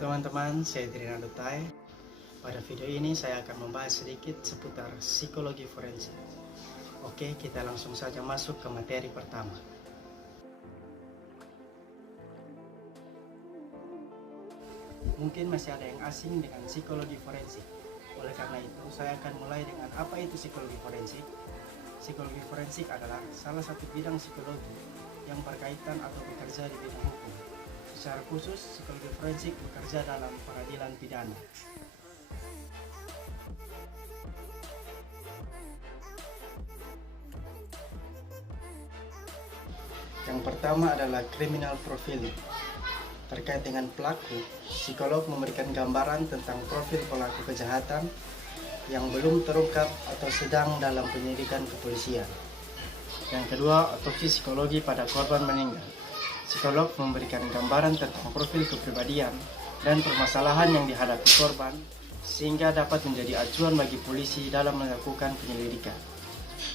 teman-teman, saya Trina Dutai. Pada video ini saya akan membahas sedikit seputar psikologi forensik. Oke, kita langsung saja masuk ke materi pertama. Mungkin masih ada yang asing dengan psikologi forensik. Oleh karena itu, saya akan mulai dengan apa itu psikologi forensik. Psikologi forensik adalah salah satu bidang psikologi yang berkaitan atau bekerja di bidang hukum. Secara khusus, psikologi forensik bekerja dalam peradilan pidana. Yang pertama adalah criminal profiling. Terkait dengan pelaku, psikolog memberikan gambaran tentang profil pelaku kejahatan yang belum terungkap atau sedang dalam penyelidikan kepolisian. Yang kedua, otopsi psikologi pada korban meninggal. Psikolog memberikan gambaran tentang profil kepribadian dan permasalahan yang dihadapi korban sehingga dapat menjadi acuan bagi polisi dalam melakukan penyelidikan.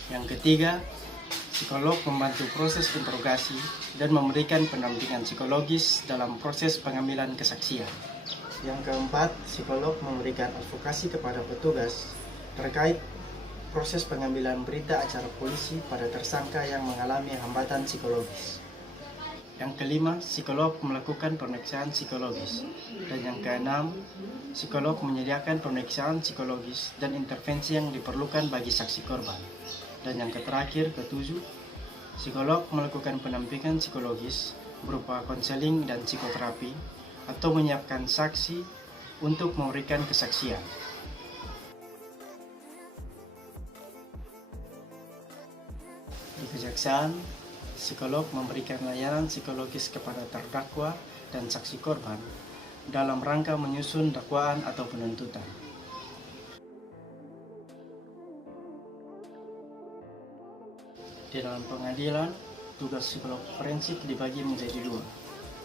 Yang ketiga, psikolog membantu proses interogasi dan memberikan pendampingan psikologis dalam proses pengambilan kesaksian. Yang keempat, psikolog memberikan advokasi kepada petugas terkait proses pengambilan berita acara polisi pada tersangka yang mengalami hambatan psikologis. Yang kelima, psikolog melakukan pemeriksaan psikologis. Dan yang keenam, psikolog menyediakan pemeriksaan psikologis dan intervensi yang diperlukan bagi saksi korban. Dan yang terakhir, ketujuh, psikolog melakukan pendampingan psikologis berupa konseling dan psikoterapi atau menyiapkan saksi untuk memberikan kesaksian. Di kejaksaan, psikolog memberikan layanan psikologis kepada terdakwa dan saksi korban dalam rangka menyusun dakwaan atau penuntutan. Di dalam pengadilan, tugas psikolog forensik dibagi menjadi dua.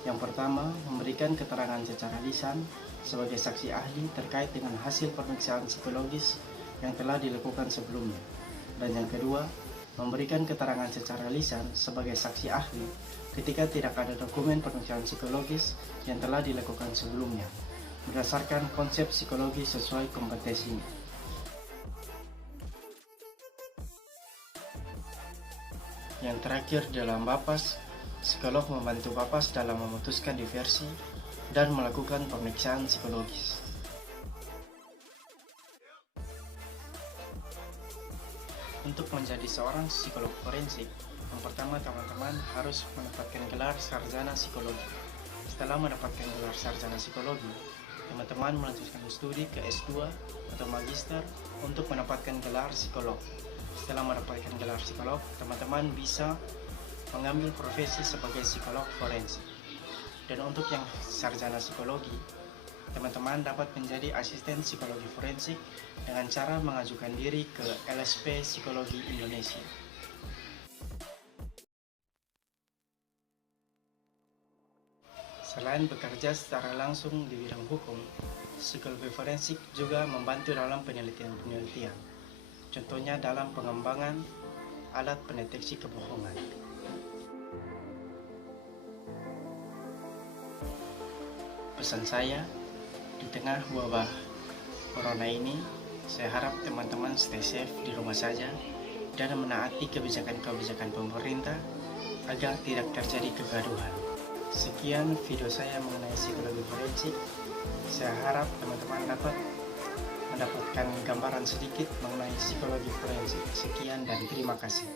Yang pertama, memberikan keterangan secara lisan sebagai saksi ahli terkait dengan hasil pemeriksaan psikologis yang telah dilakukan sebelumnya. Dan yang kedua, memberikan keterangan secara lisan sebagai saksi ahli ketika tidak ada dokumen pemeriksaan psikologis yang telah dilakukan sebelumnya, berdasarkan konsep psikologi sesuai kompetensinya. Yang terakhir, dalam Bapas, psikolog membantu Bapas dalam memutuskan diversi dan melakukan pemeriksaan psikologis. Untuk menjadi seorang psikolog forensik, yang pertama teman-teman harus mendapatkan gelar sarjana psikologi. Setelah mendapatkan gelar sarjana psikologi, teman-teman melanjutkan studi ke S2 atau magister untuk mendapatkan gelar psikolog. Setelah mendapatkan gelar psikolog, teman-teman bisa mengambil profesi sebagai psikolog forensik. Dan untuk yang sarjana psikologi, teman-teman dapat menjadi asisten psikologi forensik dengan cara mengajukan diri ke LSP Psikologi Indonesia. Selain bekerja secara langsung di bidang hukum, psikologi forensik juga membantu dalam penelitian-penelitian. Contohnya dalam pengembangan alat pendeteksi kebohongan. Pesan saya, di tengah wabah corona ini, saya harap teman-teman stay safe di rumah saja dan menaati kebijakan-kebijakan pemerintah agar tidak terjadi kegaduhan. Sekian video saya mengenai psikologi forensik. Saya harap teman-teman dapat mendapatkan gambaran sedikit mengenai psikologi forensik. Sekian dan terima kasih.